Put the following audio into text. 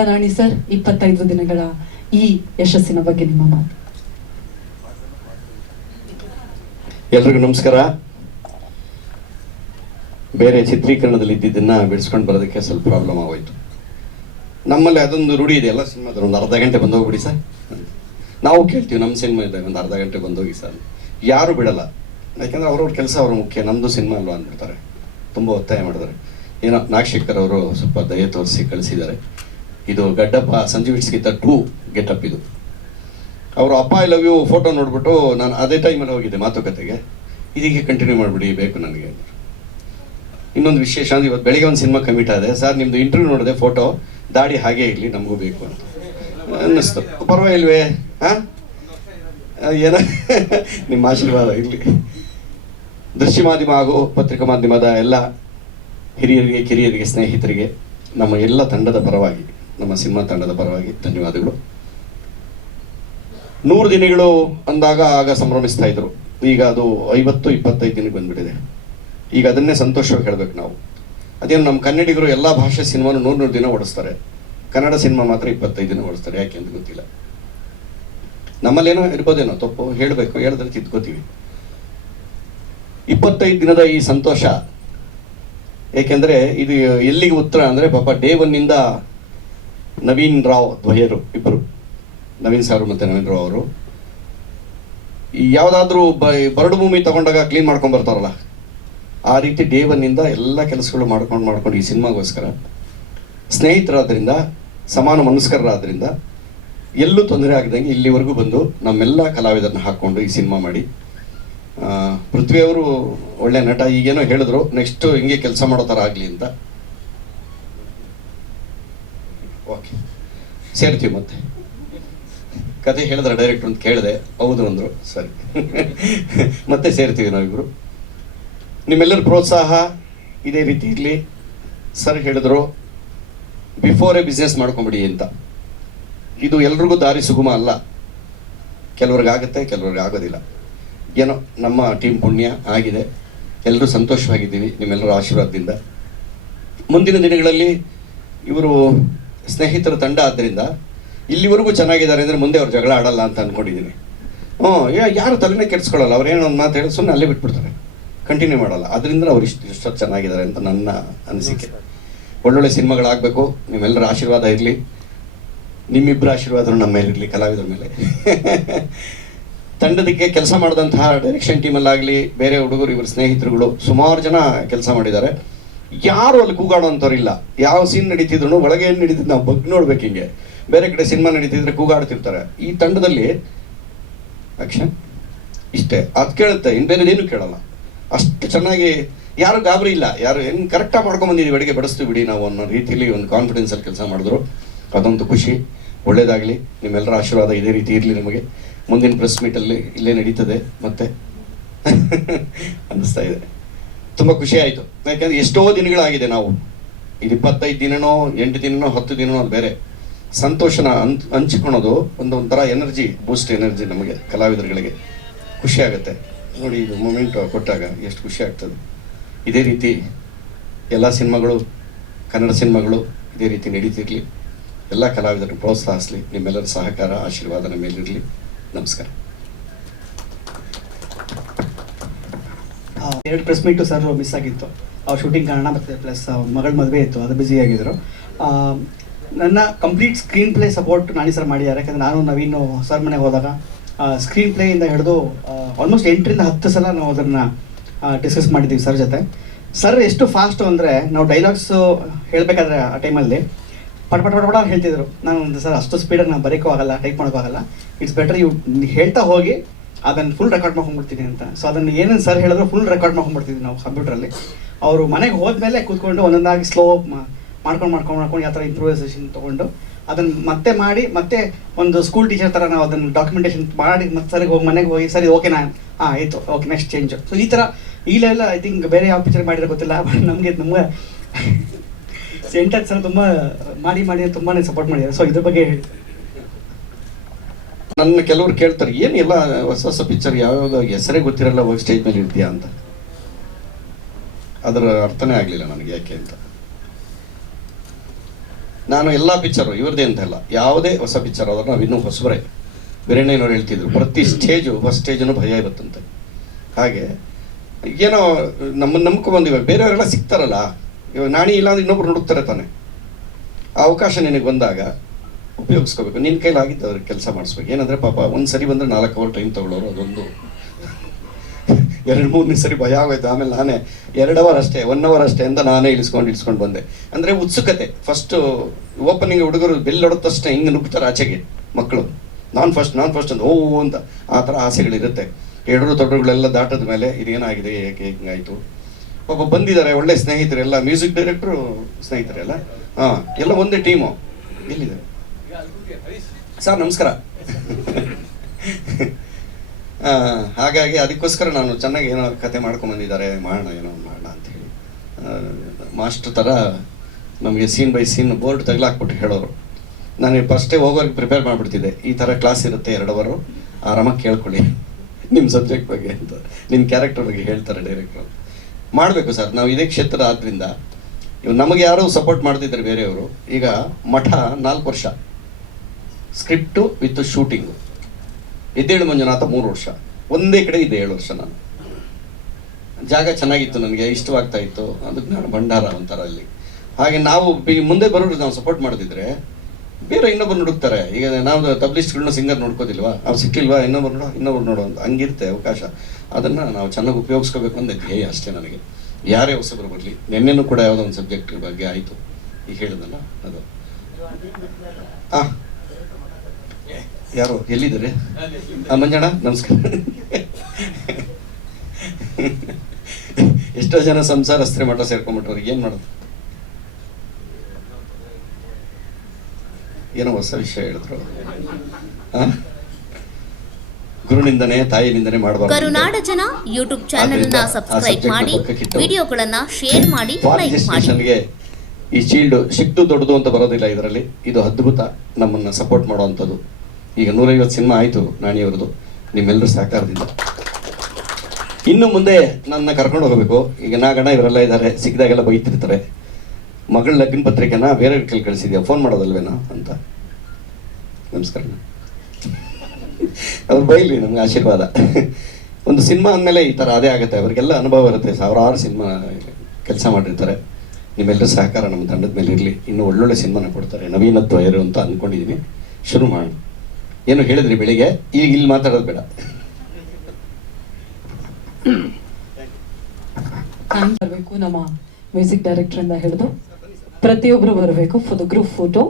ರಾಣಿ sir, ಇಪ್ಪತ್ತೈದು ದಿನಗಳ ಈ ಯಶಸ್ಸಿನ ಬಗ್ಗೆ ನಿಮ್ಮ ಮಾತು. ಎಲ್ರಿಗೂ ನಮಸ್ಕಾರ. ಬೇರೆ ಚಿತ್ರೀಕರಣದಲ್ಲಿ ಇದ್ದಿದ್ದನ್ನ ಬಿಡಿಸ್ಕೊಂಡು ಬರೋದಕ್ಕೆ ಸ್ವಲ್ಪ ಪ್ರಾಬ್ಲಮ್ ಆಗೋಯ್ತು. ನಮ್ಮಲ್ಲಿ ಅದೊಂದು ರೂಢಿ ಇದೆ, ಎಲ್ಲ ಸಿನಿಮಾದಲ್ಲಿ ಒಂದು ಅರ್ಧ ಗಂಟೆ ಬಂದು ಹೋಗ್ಬಿಡಿ ಸರ್. ನಾವು ಕೇಳ್ತೀವಿ, ನಮ್ಮ ಸಿನಿಮಾ ಇದ್ದಾಗ ಒಂದು ಅರ್ಧ ಗಂಟೆ ಬಂದು ಹೋಗಿ ಸರ್. ಯಾರು ಬಿಡಲ್ಲ. ಯಾಕಂದ್ರೆ ಅವ್ರವ್ರ ಕೆಲಸ ಅವ್ರ ಮುಖ್ಯ ನಮ್ಮದು ಸಿನಿಮಾ ಅಲ್ವಾ ಅಂದ್ಬಿಡ್ತಾರೆ. ತುಂಬ ಒತ್ತಾಯ ಮಾಡಿದ್ದಾರೆ. ಏನೋ ನಾಗಶೇಖರ್ ಅವರು ಸ್ವಲ್ಪ ದಯ ತೋರಿಸಿ ಕಳಿಸಿದ್ದಾರೆ. ಇದು ಗಡ್ಡಪ್ಪ ಸಂಜೀವಿಸ್ಗಿಂತ ಟೂ ಗೆಟಪ್ ಇದು. ಅವರು ಅಪ್ಪ ಐ ಲವ್ ಯು ಫೋಟೋ ನೋಡ್ಬಿಟ್ಟು ನಾನು ಅದೇ ಟೈಮಲ್ಲಿ ಹೋಗಿದ್ದೆ ಮಾತುಕತೆಗೆ. ಇದೀಗೆ ಕಂಟಿನ್ಯೂ ಮಾಡಿಬಿಡಿ, ಬೇಕು ನನಗೆ ಇನ್ನೊಂದು ವಿಶೇಷ ಅಂದ್ರೆ ಇವತ್ತು ಬೆಳಿಗ್ಗೆ ಒಂದು ಸಿನಿಮಾ ಕಮಿಟ್ ಆದೆ. ಸರ್ ನಿಮ್ಮದು ಇಂಟರ್ವ್ಯೂ ನೋಡಿದೆ ಫೋಟೋ ದಾಡಿ ಹಾಗೆ ಇರಲಿ, ನಮಗೂ ಬೇಕು ಅಂತ. ಅನ್ನಿಸ್ತು. ಪರವಾಗಿಲ್ವೇ? ಹಾಂ ಏನ? ನಿಮ್ಮ ಆಶೀರ್ವಾದ ಇರಲಿ. ದೃಶ್ಯ ಮಾಧ್ಯಮ ಹಾಗೂ ಪತ್ರಿಕಾ ಮಾಧ್ಯಮದ ಎಲ್ಲ ಹಿರಿಯರಿಗೆ, ಕಿರಿಯರಿಗೆ, ಸ್ನೇಹಿತರಿಗೆ, ನಮ್ಮ ಎಲ್ಲ ತಂಡದ ಪರವಾಗಿ. ನಮ್ಮ ಸಿನಿಮಾ ತಂಡದ ಪರವಾಗಿ ಧನ್ಯವಾದಗಳು. ನೂರು ದಿನಗಳು ಅಂದಾಗ ಆಗ ಸಂಭ್ರಮಿಸ್ತಾ ಇದ್ರು. ಈಗ ಅದು ಐವತ್ತು, ಇಪ್ಪತ್ತೈದು ದಿನಕ್ಕೆ ಬಂದ್ಬಿಟ್ಟಿದೆ. ಈಗ ಅದನ್ನೇ ಸಂತೋಷವಾಗಿ ಹೇಳಬೇಕು ನಾವು. ಅದೇನು ನಮ್ಮ ಕನ್ನಡಿಗರು ಎಲ್ಲ ಭಾಷೆ ಸಿನಿಮಾನು ನೂರು ನೂರು ದಿನ ಓಡಿಸ್ತಾರೆ. ಕನ್ನಡ ಸಿನಿಮಾ ಮಾತ್ರ ಇಪ್ಪತ್ತೈದು ದಿನ ಓಡಿಸ್ತಾರೆ, ಯಾಕೆ ಅಂತ ಗೊತ್ತಿಲ್ಲ. ನಮ್ಮಲ್ಲೇನೋ ಇರ್ಬೋದೇನೋ ತಪ್ಪು, ಹೇಳಬೇಕು, ಹೇಳಿದ್ರೆ ತಿದ್ಕೋತೀವಿ. ಇಪ್ಪತ್ತೈದು ದಿನದ ಈ ಸಂತೋಷ, ಏಕೆಂದರೆ ಇದು ಎಲ್ಲಿಗೆ ಉತ್ತರ ಅಂದರೆ ಪಾಪ ಡೇ ಒನ್ನಿಂದ ನವೀನ್ ರಾವ್ ಧ್ವಯರು ಇಬ್ಬರು ನವೀನ್ ಸಾರು ಮತ್ತು ನವೀನ್ ರಾವ್ ಅವರು. ಯಾವುದಾದ್ರೂ ಬರಡು ಭೂಮಿ ತಗೊಂಡಾಗ ಕ್ಲೀನ್ ಮಾಡ್ಕೊಂಡು ಬರ್ತಾರಲ್ಲ, ಆ ರೀತಿ ಡೇ ಒನ್ನಿಂದ ಎಲ್ಲ ಕೆಲಸಗಳು ಮಾಡ್ಕೊಂಡು ಮಾಡ್ಕೊಂಡು ಈ ಸಿನಿಮಾಗೋಸ್ಕರ ಸ್ನೇಹಿತರಾದ್ರಿಂದ, ಸಮಾನ ಮನಸ್ಕರಾದ್ರಿಂದ ಎಲ್ಲೂ ತೊಂದರೆ ಆಗದಂಗೆ ಇಲ್ಲಿವರೆಗೂ ಬಂದು ನಮ್ಮೆಲ್ಲ ಕಲಾವಿದರನ್ನ ಹಾಕ್ಕೊಂಡು ಈ ಸಿನಿಮಾ ಮಾಡಿ. ಪೃಥ್ವಿಯವರು ಒಳ್ಳೆ ನಟ, ಈಗೇನೋ ಹೇಳಿದ್ರು, ನೆಕ್ಸ್ಟ್ ಹಿಂಗೆ ಕೆಲಸ ಮಾಡೋ ಥರ ಆಗಲಿ ಅಂತ. ಓಕೆ. ಸೇರ್ತೀವಿ ಮತ್ತೆ. ಕತೆ ಹೇಳಿದ್ರೆ ಡೈರೆಕ್ಟ್ ಅಂತ ಕೇಳಿದೆ, ಹೌದು ಅಂದರು. ಸರಿ. ಮತ್ತೆ ಸೇರ್ತೀವಿ ನಾವಿಬ್ರು. ನಿಮ್ಮೆಲ್ಲರ ಪ್ರೋತ್ಸಾಹ ಇದೇ ರೀತಿ ಇರಲಿ. ಸರ್ ಹೇಳಿದ್ರು ಬಿಫೋರ್ ಎ ಬಿಸ್ನೆಸ್ ಮಾಡ್ಕೊಂಬಿಡಿ ಅಂತ. ಇದು ಎಲ್ರಿಗೂ ದಾರಿ ಸುಗಮ ಅಲ್ಲ. ಕೆಲವ್ರಿಗೆ ಆಗುತ್ತೆ, ಕೆಲವ್ರಿಗೆ ಆಗೋದಿಲ್ಲ. ಏನೋ ನಮ್ಮ ಟೀಮ್ ಪುಣ್ಯ ಆಗಿದೆ. ಎಲ್ಲರೂ ಸಂತೋಷವಾಗಿದ್ದೀವಿ ನಿಮ್ಮೆಲ್ಲರ ಆಶೀರ್ವಾದದಿಂದ. ಮುಂದಿನ ದಿನಗಳಲ್ಲಿ ಇವರು ಸ್ನೇಹಿತರ ತಂಡ ಆದ್ದರಿಂದ ಇಲ್ಲಿವರೆಗೂ ಚೆನ್ನಾಗಿದ್ದಾರೆ ಅಂದರೆ ಮುಂದೆ ಅವ್ರು ಜಗಳ ಆಡಲ್ಲ ಅಂತ ಅಂದ್ಕೊಂಡಿದ್ದೀನಿ ಹ್ಞೂ ಯಾರು ತಲೆನೇ ಕೆಡಿಸ್ಕೊಳ್ಳಲ್ಲ. ಅವ್ರೇನೋ ಒಂದು ಮಾತು ಹೇಳಿ ಸುಮ್ಮನೆ ಅಲ್ಲೇ ಬಿಟ್ಬಿಡ್ತಾರೆ. ಕಂಟಿನ್ಯೂ ಮಾಡಲ್ಲ. ಅದರಿಂದ ಅವ್ರು ಇಷ್ಟು ಇಷ್ಟೊತ್ತು ಚೆನ್ನಾಗಿದ್ದಾರೆ ಅಂತ ನನ್ನ ಅನಿಸಿಕೆ. ಒಳ್ಳೊಳ್ಳೆ ಸಿನಿಮಾಗಳಾಗಬೇಕು. ನಿಮ್ಮೆಲ್ಲರ ಆಶೀರ್ವಾದ ಇರಲಿ. ನಿಮ್ಮಿಬ್ಬರ ಆಶೀರ್ವಾದ ನಮ್ಮ ಮೇಲೆ ಇರಲಿ, ಕಲಾವಿದರ ಮೇಲೆ. ತಂಡದಕ್ಕೆ ಕೆಲಸ ಮಾಡಿದಂತಹ ಡೈರೆಕ್ಷನ್ ಟೀಮಲ್ಲಾಗಲಿ ಬೇರೆ ಹುಡುಗರು, ಇವ್ರ ಸ್ನೇಹಿತರುಗಳು ಸುಮಾರು ಜನ ಕೆಲಸ ಮಾಡಿದ್ದಾರೆ. ಯಾರು ಅಲ್ಲಿ ಕೂಗಾಡುವಂಥವ್ರಿಲ್ಲ ಯಾವ ಸೀನ್ ನಡೀತಿದ್ರು ಒಳಗೆ ಏನು ನಡೀತಿದ್ ನಾವು ಬಗ್ ನೋಡ್ಬೇಕು ಹಿಂಗೆ. ಬೇರೆ ಕಡೆ ಸಿನಿಮಾ ನಡೀತಿದ್ರೆ ಕೂಗಾಡ್ತಿರ್ತಾರೆ. ಈ ತಂಡದಲ್ಲಿ ಆಕ್ಷನ್ ಇಷ್ಟೇ. ಅದು ಕೇಳುತ್ತೆ. ಇನ್ನು ಬೇರೆ ಏನು ಕೇಳಲ್ಲ. ಅಷ್ಟು ಚೆನ್ನಾಗಿ ಯಾರು ಗಾಬರಿ ಇಲ್ಲ. ಯಾರು ಹೆಂಗೆ ಕರೆಕ್ಟಾಗಿ ಮಾಡ್ಕೊಂಡ್ ಬಂದಿದ್ದೀವಿ ಅಡುಗೆ ಬಡಿಸ್ತೀವಿ ಬಿಡಿ ನಾವು ಅನ್ನೋ ರೀತಿಯಲ್ಲಿ ಒಂದು ಕಾನ್ಫಿಡೆನ್ಸಲ್ಲಿ ಕೆಲಸ ಮಾಡಿದ್ರು. ಅದೊಂದು ಖುಷಿ. ಒಳ್ಳೇದಾಗಲಿ. ನಿಮ್ಮೆಲ್ಲರ ಆಶೀರ್ವಾದ ಇದೇ ರೀತಿ ಇರಲಿ ನಿಮಗೆ. ಮುಂದಿನ ಪ್ರೆಸ್ ಮೀಟಲ್ಲಿ ಇಲ್ಲೇ ನಡೀತದೆ. ಮತ್ತೆ ಅನ್ನಿಸ್ತಾ ಇದೆ. ತುಂಬ ಖುಷಿ ಆಯಿತು. ಯಾಕಂದ್ರೆ ಎಷ್ಟೋ ದಿನಗಳಾಗಿದೆ ನಾವು. ಇದು ಇಪ್ಪತ್ತೈದು ದಿನನೋ, ಎಂಟು ದಿನನೋ, ಹತ್ತು ದಿನನೋ ಬೇರೆ. ಸಂತೋಷನ ಹಂಚ್, ಹಂಚಿಕೊಳ್ಳೋದು ಒಂದು ಒಂಥರ ಎನರ್ಜಿ ಬೂಸ್ಟ್ ಎನರ್ಜಿ ನಮಗೆ ಕಲಾವಿದರುಗಳಿಗೆ. ಖುಷಿ ಆಗುತ್ತೆ. ನೋಡಿ, ಇದು ಮೂಮೆಂಟ್ ಕೊಟ್ಟಾಗ ಎಷ್ಟು ಖುಷಿ ಆಗ್ತದೆ. ಇದೇ ರೀತಿ ಎಲ್ಲ ಸಿನಿಮಾಗಳು, ಕನ್ನಡ ಸಿನಿಮಾಗಳು ಇದೇ ರೀತಿ ನಡೀತಿರಲಿ. ಎಲ್ಲ ಕಲಾವಿದರು ಪ್ರೋತ್ಸಾಹಿಸಲಿ. ನಿಮ್ಮೆಲ್ಲರ ಸಹಕಾರ, ಆಶೀರ್ವಾದ ಮೇಲಿರಲಿ ನಮಸ್ಕಾರ. ಎರಡು ಪ್ರೆಸ್ ಮೀಟು ಸರ್ ಮಿಸ್ ಆಗಿತ್ತು. ಅವ್ರ ಶೂಟಿಂಗ್ ಕಾರಣ ಮತ್ತೆ ಪ್ಲಸ್ ಮಗಳ ಮದುವೆ ಇತ್ತು, ಅದು ಬ್ಯುಸಿ ಆಗಿದ್ರು. ನನ್ನ complete screen play support Nani sir ಮಾಡಿದ್ದಾರೆ. ಯಾಕಂದರೆ ನಾನು ನವೀನು ಸರ್ ಮನೆಗೆ ಹೋದಾಗ ಸ್ಕ್ರೀನ್ ಪ್ಲೇಯಿಂದ ಹಿಡಿದು ಆಲ್ಮೋಸ್ಟ್ ಎಂಟರಿಂದ ಹತ್ತು ಸಲ ನಾವು ಅದನ್ನು ಡಿಸ್ಕಸ್ ಮಾಡಿದ್ದೀವಿ ಸರ್ ಜೊತೆ. ಸರ್ ಎಷ್ಟು ಫಾಸ್ಟು ಅಂದರೆ, ನಾವು ಡೈಲಾಗ್ಸು ಹೇಳಬೇಕಾದ್ರೆ ಆ ಟೈಮಲ್ಲಿ ಪಟ್ ಪಟ್ ಪಟ ಹೇಳ್ತಿದ್ರು. ನಾನು ಸರ್ ಅಷ್ಟು ಸ್ಪೀಡಾಗಿ ನಾನು ಬರೋಕ್ಕೂ ಆಗಲ್ಲ ಟೈಪ್ ಮಾಡೋಕ್ಕಾಗಲ್ಲ ಇಟ್ಸ್ ಬೆಟರ್ ಯು ಹೇಳ್ತಾ ಹೋಗಿ ಅದನ್ನು ಫುಲ್ ರೆಕಾರ್ಡ್ ಮಾಡ್ಕೊಂಡ್ಬಿಡ್ತೀನಿ ಅಂತ. ಸೊ ಅದನ್ನು ಏನೇನು ಸರ್ ಹೇಳಿದ್ರು ಫುಲ್ ರೆಕಾರ್ಡ್ ಮಾಡ್ಕೊಂಡ್ಬಿಡ್ತಿದ್ವಿ ನಾವು ಕಂಪ್ಯೂಟ್ರಲ್ಲಿ ಅವರು ಮನೆಗೆ ಹೋದ್ಮೇಲೆ ಕೂತ್ಕೊಂಡು ಒಂದೊಂದಾಗಿ ಸ್ಲೋ ಮಾಡ್ಕೊಂಡು ಮಾಡ್ಕೊಂಡು ಮಾಡ್ಕೊಂಡು ಯಾವ ಥರ ಇಂಪ್ರೂವೈಸೇಷನ್ ತೊಗೊಂಡು ಅದನ್ನು ಮತ್ತೆ ಮಾಡಿ, ಮತ್ತೆ ಒಂದು ಸ್ಕೂಲ್ ಟೀಚರ್ ಥರ ನಾವು ಅದನ್ನು ಡಾಕ್ಯುಮೆಂಟೇಷನ್ ಮಾಡಿ, ಮತ್ತೆ ಸರಿ ಹೋಗಿ ಮನೆಗೆ ಹೋಗಿ, ಸರಿ ಓಕೆ ನಾ ಆಯಿತು ಓಕೆ ನೆಕ್ಸ್ಟ್ ಚೇಂಜ್ ಸೊ ಈ ಥರ ಲೆವೆಲ್ ಐ ಥಿಂಕ್ ಬೇರೆ ಯಾವ ಪಿಕ್ಚರ್ ಮಾಡಿರೋ ಗೊತ್ತಿಲ್ಲ ಬಟ್ ನಮಗೆ ತುಂಬ ಸೆಂಟೆನ್ಸ್ ತುಂಬ ಮಾಡಿ ಮಾಡಿ ತುಂಬಾ ಸಪೋರ್ಟ್ ಮಾಡಿದ್ದಾರೆ. ಸೊ ಇದ್ರ ಬಗ್ಗೆ ಹೇಳಿ ನನ್ನ ಕೆಲವರು ಕೇಳ್ತಾರೆ ಏನಿಲ್ಲ ಹೊಸ ಹೊಸ ಪಿಕ್ಚರ್ ಯಾವ್ಯಾವ್ದು ಹೆಸರೇ ಗೊತ್ತಿರಲ್ಲ, ಹೋಗಿ ಸ್ಟೇಜ್ ಮೇಲೆ ಇರ್ತೀಯಾ ಅಂತ. ಅದರ ಅರ್ಥನೇ ಆಗಲಿಲ್ಲ ನನಗೆ ಯಾಕೆ ಅಂತ. ನಾನು ಎಲ್ಲ ಪಿಕ್ಚರು ಇವ್ರದ್ದೇ ಅಂತ ಇಲ್ಲ ಯಾವುದೇ ಹೊಸ ಪಿಕ್ಚರ್ ಆದ್ರೂ ನಾವು ಇನ್ನೂ ಹೊಸಬರೇ. ವೀರಣ್ಣಯ್ಯನವ್ರು ಹೇಳ್ತಿದ್ರು, ಪ್ರತಿ ಸ್ಟೇಜು ಫಸ್ಟ್ ಸ್ಟೇಜನ್ನು ಭಯ ಇರುತ್ತಂತೆ. ಹಾಗೆ, ಏನೋ ನಮ್ಮನ್ನು ನಂಬ್ಕೊಂಡ್ ಬಂದಿವೆ ಬೇರೆಯವರೆಲ್ಲ ಸಿಗ್ತಾರಲ್ಲ, ಇವಾಗ ನಾಣಿ ಇಲ್ಲ ಅಂದ್ರೆ ಇನ್ನೊಬ್ರು ನೋಡುತ್ತಾರೆ ತಾನೆ. ಆ ಅವಕಾಶ ನಿನಗೆ ಬಂದಾಗ ಉಪಯೋಗಿಸ್ಕೋಬೇಕು. ನಿನ್ನ ಆಗಿತ್ತು ಅವ್ರಿಗೆ ಕೆಲಸ ಮಾಡಿಸ್ಬೇಕು. ಏನಂದ್ರೆ ಪಾಪ ಒಂದು ಸರಿ ಬಂದ್ರೆ ನಾಲ್ಕು ಅವರ್ ಟೈಮ್ ತಗೊಳ್ಳೋರು ಅದೊಂದು. ಎರಡು ಮೂರನೇ ಸರಿ ಭಯ ಆಗೋಯ್ತು. ಆಮೇಲೆ ನಾನೇ ಎರಡು ಅವರ್ ಅಷ್ಟೇ ಒನ್ ಅವರ್ ಅಷ್ಟೇ ಅಂತ ನಾನೇ ಇಳಿಸ್ಕೊಂಡು ಇಳಿಸ್ಕೊಂಡು ಬಂದೆ. ಅಂದರೆ ಉತ್ಸುಕತೆ. ಫಸ್ಟು ಓಪನಿಂಗ್ ಹುಡುಗರು ಬೆಲ್ ಹೊಡೆದ ತಕ್ಷಣ ಹಿಂಗೆ ನುಗ್ತಾರೆ ಆಚೆಗೆ ಮಕ್ಕಳು. ನಾನ್ ಫಸ್ಟ್ ನಾನ್ ಫಸ್ಟ್ ಅಂತ ಓ ಅಂತ. ಆ ಥರ ಆಸೆಗಳಿರುತ್ತೆ. ಎರಡರು ತೊಡರುಗಳೆಲ್ಲ ದಾಟದ ಮೇಲೆ ಇದೇನಾಗಿದೆ, ಏಕೆ ಹಿಂಗಾಯಿತು ಒಬ್ಬ ಬಂದಿದ್ದಾರೆ, ಒಳ್ಳೆ ಸ್ನೇಹಿತರೆಲ್ಲ ಮ್ಯೂಸಿಕ್ ಡೈರೆಕ್ಟ್ರು ಸ್ನೇಹಿತರೆಲ್ಲ. ಹಾಂ, ಎಲ್ಲ ಒಂದೇ ಟೀಮು ಎಲ್ಲಿದ್ದಾರೆ? ಸರ್, ನಮಸ್ಕಾರ. ಹಾಗಾಗಿ ಅದಕ್ಕೋಸ್ಕರ ನಾನು ಚೆನ್ನಾಗಿ ಏನೋ ಕತೆ ಮಾಡ್ಕೊಂಡ್ ಬಂದಿದ್ದಾರೆ, ಮಾಡೋಣ, ಏನೋ ಮಾಡೋಣ ಅಂತ ಹೇಳಿ. ಮಾಸ್ಟರ್ ಥರ ನಮಗೆ ಸೀನ್ ಬೈ ಸೀನ್ ಬೋರ್ಡ್ ತಗ್ಲಾಕ್ಬಿಟ್ಟು ಹೇಳೋರು. ನಾನು ಫಸ್ಟೇ ಹೋಗೋರಿಗೆ ಪ್ರಿಪೇರ್ ಮಾಡಿಬಿಡ್ತಿದ್ದೆ. ಈ ಥರ ಕ್ಲಾಸ್ ಇರುತ್ತೆ ಎರಡು ಅವರು. ಆರಾಮಾಗಿ ಕೇಳ್ಕೊಳ್ಳಿ. ನಿಮ್ಮ ಸಬ್ಜೆಕ್ಟ್ ಬಗ್ಗೆ ಅಂತ. ನಿಮ್ಮ ಕ್ಯಾರೆಕ್ಟರ್ ಬಗ್ಗೆ ಹೇಳ್ತಾರೆ ಡೈರೆಕ್ಟ್ರು ಮಾಡಬೇಕು ಸರ್, ನಾವು ಇದೇ ಕ್ಷೇತ್ರ ಆದ್ದರಿಂದ ಇವ್ ನಮಗೆ ಯಾರು ಸಪೋರ್ಟ್ ಮಾಡ್ತಿದ್ದಾರೆ ಬೇರೆಯವರು, ಈಗ ಮಠ ನಾಲ್ಕು ವರ್ಷ. Script with shooting. Eddelu Manjunatha ಮೂರು ವರ್ಷ. ಒಂದೇ ಕಡೆ ಇದೆ ಏಳು ವರ್ಷ ನಾನು. ಜಾಗ ಚೆನ್ನಾಗಿತ್ತು ನನಗೆ, ಇಷ್ಟವಾಗ್ತಾ ಇತ್ತು. ಅದಕ್ಕೆ ನಾನು ಭಂಡಾರ ಅಂತಾರ ಅಲ್ಲಿ. ಹಾಗೆ ನಾವು ಮುಂದೆ ಬರೋರು ನಾವು ಸಪೋರ್ಟ್ ಮಾಡ್ತಿದ್ರೆ ಬೇರೆ ಇನ್ನೊಬ್ಬರು ಹುಡುಕ್ತಾರೆ. ಈಗ ನಾವು ತಬ್ಲಿಸ್ಟ್ಗಳನ್ನ ಸಿಂಗರ್ ನೋಡ್ಕೋದಿಲ್ವಾ? ಅವ್ರು ಸಿಕ್ಕಿಲ್ವಾ? ಇನ್ನೊಬ್ರು ನೋಡೋ ಇನ್ನೊಬ್ರು ನೋಡೋ ಅಂತ. ಹಂಗಿರುತ್ತೆ ಅವಕಾಶ. ಅದನ್ನು ನಾವು ಚೆನ್ನಾಗಿ ಉಪಯೋಗಿಸ್ಕೋಬೇಕು ಅಂತ ಧ್ಯೇಯ ಅಷ್ಟೇ ನನಗೆ. ಯಾರೇ ಹೊಸಬ್ರು ಬರಲಿ. ನಿನ್ನೆನೂ ಕೂಡ ಯಾವುದೋ ಒಂದು ಸಬ್ಜೆಕ್ಟ್ ಬಗ್ಗೆ ಆಯಿತು. ಈಗ ಹೇಳಿದಲ್ಲ ಅದು. ಹಾಂ ಯಾರು? ಎಲ್ಲಿದ್ದಾರೆ? ಮಂಜಣ್ಣ ನಮಸ್ಕಾರ. ಎಷ್ಟೋ ಜನ ಸಂಸಾರಸ್ತ್ರಿ ಮಠ ಸೇರ್ಕೊಂಡ್ಬಿಟ್ರು ಏನ್ ಮಾಡೋದು? ಏನೋ ಹೊಸ ವಿಷಯ ಹೇಳಿದ್ರು ಗುರುನಿಂದನೇ ತಾಯಿನಿಂದನೆ ಮಾಡಬಾರ್ದು ಕರುನಾಡ ಜನ ಯೂಟ್ಯೂಬ್ ಚಾನೆಲ್ನ ಸಬ್ಸ್ಕ್ರೈಬ್ ಮಾಡಿ ವಿಡಿಯೋಗಳನ್ನ ಶೇರ್ ಮಾಡಿ ಲೈಕ್ ಮಾಡಿ. ಈ ಶೀಲ್ಡ್ ಸಿಕ್ತು ದೊಡ್ಡದು ಅಂತ ಬರೋದಿಲ್ಲ ಇದರಲ್ಲಿ. ಇದು ಅದ್ಭುತ. ನಮ್ಮನ್ನ ಸಪೋರ್ಟ್ ಮಾಡುವಂಥದ್ದು. ಈಗ ನೂರೈವತ್ತು ಸಿನಿಮಾ ಆಯಿತು ನಾಣಿಯವ್ರದ್ದು ನಿಮ್ಮೆಲ್ಲರ ಸಹಕಾರದಿಂದ. ಇನ್ನು ಮುಂದೆ ನನ್ನ ಕರ್ಕೊಂಡು ಹೋಗಬೇಕು. ಈಗ ನಾಗಣ್ಣ ಇವರೆಲ್ಲ ಇದ್ದಾರೆ, ಸಿಕ್ಕಿದಾಗೆಲ್ಲ ಬೈತಿರ್ತಾರೆ. ಮಗಳ ಲಗ್ನ ಪತ್ರಿಕೆನ ಬೇರೆ ಕೈಲಿ ಕಳಿಸಿದ್ಯಾ? ಫೋನ್ ಮಾಡೋದಲ್ವೇನಾ ಅಂತ. ನಮಸ್ಕಾರ ಅವ್ರು ಬೈಲಿ ನಮ್ಗೆ ಆಶೀರ್ವಾದ. ಒಂದು ಸಿನಿಮಾ ಅಂದಮೇಲೆ ಈ ಥರ ಅದೇ ಆಗುತ್ತೆ. ಅವರಿಗೆಲ್ಲ ಅನುಭವ ಇರುತ್ತೆ. ಸಾವಿರಾರು ಸಿನಿಮಾ ಕೆಲಸ ಮಾಡಿರ್ತಾರೆ. ನಿಮ್ಮೆಲ್ಲರ ಸಹಕಾರ ನಮ್ಮ ತಂಡದ ಮೇಲೆ ಇರಲಿ. ಇನ್ನು ಒಳ್ಳೊಳ್ಳೆ ಸಿನಿಮಾನ ಕೊಡ್ತಾರೆ. ನವೀನತ್ವ ಇರು ಅಂತ ಅಂದ್ಕೊಂಡಿದ್ದೀನಿ ಶುರು ಮಾಡೋಣ. ಏನು ಹೇಳಿದ್ರಿ ಬೆಳಿಗ್ಗೆ? ಈಗ ಇಲ್ಲಿ ಮಾತಾಡೋದು ಬೇಡ. ಬರಬೇಕು ನಮ್ಮ ಮ್ಯೂಸಿಕ್ ಡೈರೆಕ್ಟರ್ ಇಂದ ಹಿಡಿದು. ಪ್ರತಿಯೊಬ್ಬರು ಬರಬೇಕು. For group photo.